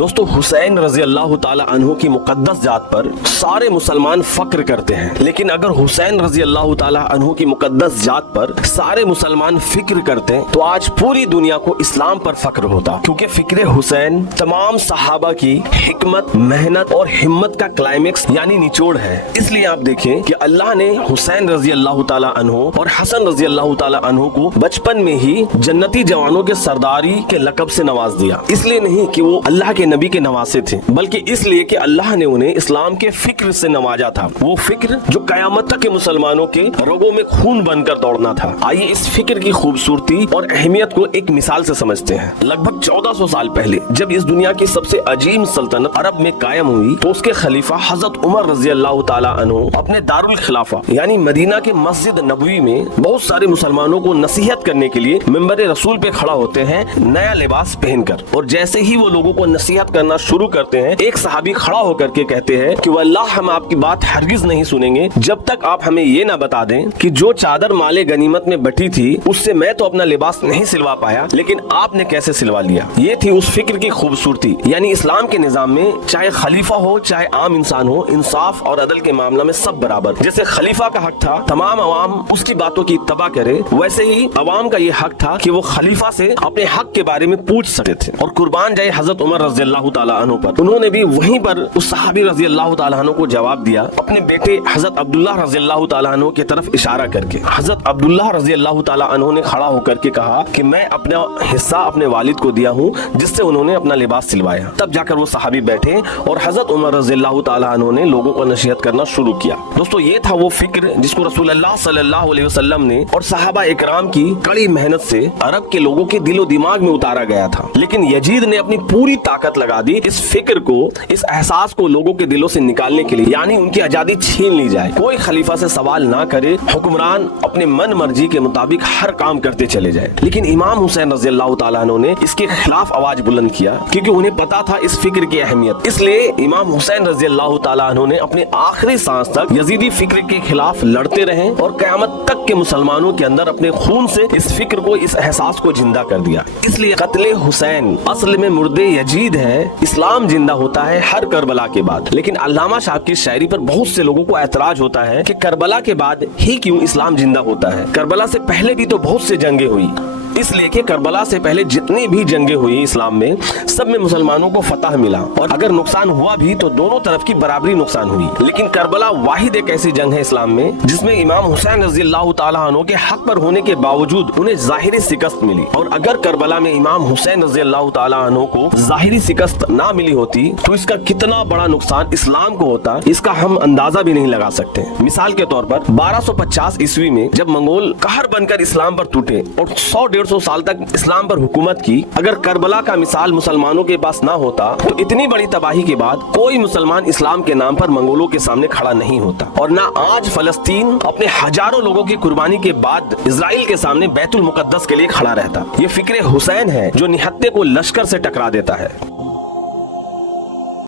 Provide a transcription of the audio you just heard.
دوستو حسین رضی اللہ تعالی عنہ کی مقدس ذات پر سارے مسلمان فخر کرتے ہیں، لیکن اگر حسین رضی اللہ تعالی عنہ کی مقدس ذات پر سارے مسلمان فکر کرتے ہیں تو آج پوری دنیا کو اسلام پر فخر ہوتا، کیونکہ فکر حسین تمام صحابہ کی حکمت، محنت اور ہمت کا کلائمیکس یعنی نچوڑ ہے۔ اس لیے آپ دیکھیں کہ اللہ نے حسین رضی اللہ تعالی عنہ اور حسن رضی اللہ تعالی عنہ کو بچپن میں ہی جنتی جوانوں کے سرداری کے لقب سے نواز دیا، اس لیے نہیں کہ وہ اللہ کے نبی کے نواسے تھے، بلکہ اس لیے کہ اللہ نے انہیں اسلام کے فکر سے نوازا تھا، وہ فکر جو قیامت تک کے مسلمانوں کے رگوں میں خون بن کر دوڑنا تھا۔ آئیے اس فکر کی خوبصورتی اور اہمیت کو ایک مثال سے سمجھتے ہیں۔ لگ بھگ 1400 سال پہلے جب اس دنیا کی سب سے عظیم سلطنت عرب میں قائم ہوئی تو اس کے خلیفہ حضرت عمر رضی اللہ تعالی عنہ اپنے دارالخلافہ یعنی مدینہ کے مسجد نبوی میں بہت سارے مسلمانوں کو نصیحت کرنے کے لیے منبر رسول پہ کھڑا ہوتے ہیں نیا لباس پہن کر، اور جیسے ہی وہ لوگوں کو نصیحت کرنا شروع کرتے ہیں ایک صحابی کھڑا ہو کر کے کہتے ہیں کہ واللہ ہم آپ کی بات ہرگز نہیں سنیں گے جب تک آپ ہمیں یہ نہ بتا دیں کہ جو چادر مال غنیمت میں بٹی تھی اس سے میں تو اپنا لباس نہیں سلوا پایا، لیکن آپ نے کیسے سلوا لیا۔ یہ تھی اس فکر کی خوبصورتی، یعنی اسلام کے نظام میں چاہے خلیفہ ہو چاہے عام انسان ہو، انصاف اور عدل کے معاملہ میں سب برابر۔ جیسے خلیفہ کا حق تھا تمام عوام اس کی باتوں کی اتباع کرے، ویسے ہی عوام کا یہ حق تھا کہ وہ خلیفہ سے اپنے حق کے بارے میں پوچھ سکتے تھے۔ اور قربان جائے حضرت عمر رضی اللہ تعالی عنہ پر، انہوں نے بھی وہیں پر اس صحابی رضی اللہ تعالی عنہ کو جواب دیا اپنے بیٹے حضرت عبداللہ رضی اللہ تعالی عنہ کی طرف اشارہ کر کے۔ حضرت عبداللہ رضی اللہ تعالی عنہ نے کھڑا ہو کر کے کہا کہ میں اپنا حصہ اپنے والد کو دیا ہوں جس سے انہوں نے اپنا لباس سلوایا۔ تب جا کر وہ صحابی بیٹھے اور حضرت عمر رضی اللہ تعالی عنہ نے لوگوں کو نصیحت کرنا شروع کیا۔ دوستو یہ تھا وہ فکر جس کو رسول اللہ صلی اللہ علیہ وسلم نے اور صحابہ اکرام کی کڑی محنت سے عرب کے لوگوں کے دل و دماغ میں اتارا گیا تھا، لیکن یزید نے اپنی پوری طاقت لگا دی اس فکر کو، اس احساس کو لوگوں کے دلوں سے نکالنے کے لیے، یعنی ان کی آزادی چھین لی جائے، کوئی خلیفہ سے سوال نہ کرے، حکمران اپنے من مرضی کے مطابق ہر کام کرتے چلے جائے۔ لیکن امام حسین رضی اللہ تعالیٰ عنہ نے اس کے خلاف آواز بلند کیا، کیونکہ انہیں پتا تھا اس فکر کی اہمیت۔ اس لیے امام حسین رضی اللہ تعالیٰ عنہ نے اپنے آخری سانس تک یزیدی فکر کے خلاف لڑتے رہے اور قیامت تک کے مسلمانوں کے اندر اپنے خون سے اس فکر کو، اس احساس کو زندہ کر دیا۔ اس لیے قتل حسین اصل میں مردے یزید ہے، اسلام زندہ ہوتا ہے ہر کربلا کے بعد۔ لیکن علامہ صاحب کی شاعری پر بہت سے لوگوں کو اعتراض ہوتا ہے کہ کربلا کے بعد ہی کیوں اسلام زندہ ہوتا ہے؟ کربلا سے پہلے بھی تو بہت سے جنگیں ہوئی، اس لیے کہ کربلا سے پہلے جتنی بھی جنگیں ہوئی اسلام میں سب میں مسلمانوں کو فتح ملا، اور اگر نقصان ہوا بھی تو دونوں طرف کی برابری نقصان ہوئی۔ لیکن کربلا واحد ایک ایسی جنگ ہے اسلام میں جس میں امام حسین رضی اللہ تعالیٰ عنہ کے حق پر ہونے کے باوجود انہیں ظاہری شکست ملی، اور اگر کربلا میں امام حسین رضی اللہ تعالیٰ عنہ کو ظاہری شکست نہ ملی ہوتی تو اس کا کتنا بڑا نقصان اسلام کو ہوتا، اس کا ہم اندازہ بھی نہیں لگا سکتے۔ مثال کے طور پر 1250 عیسوی میں جب منگول قہر بن کر اسلام پر ٹوٹے اور 100-150 سال تک اسلام پر حکومت کی، اگر کربلا کا مثال مسلمانوں کے پاس نہ ہوتا تو اتنی بڑی تباہی کے بعد کوئی مسلمان اسلام کے نام پر منگولوں کے سامنے کھڑا نہیں ہوتا، اور نہ آج فلسطین اپنے ہزاروں لوگوں کی قربانی کے بعد اسرائیل کے سامنے بیت المقدس کے لیے کھڑا رہتا۔ یہ فکر حسین ہے جو نہتے کو لشکر سے ٹکرا دیتا ہے۔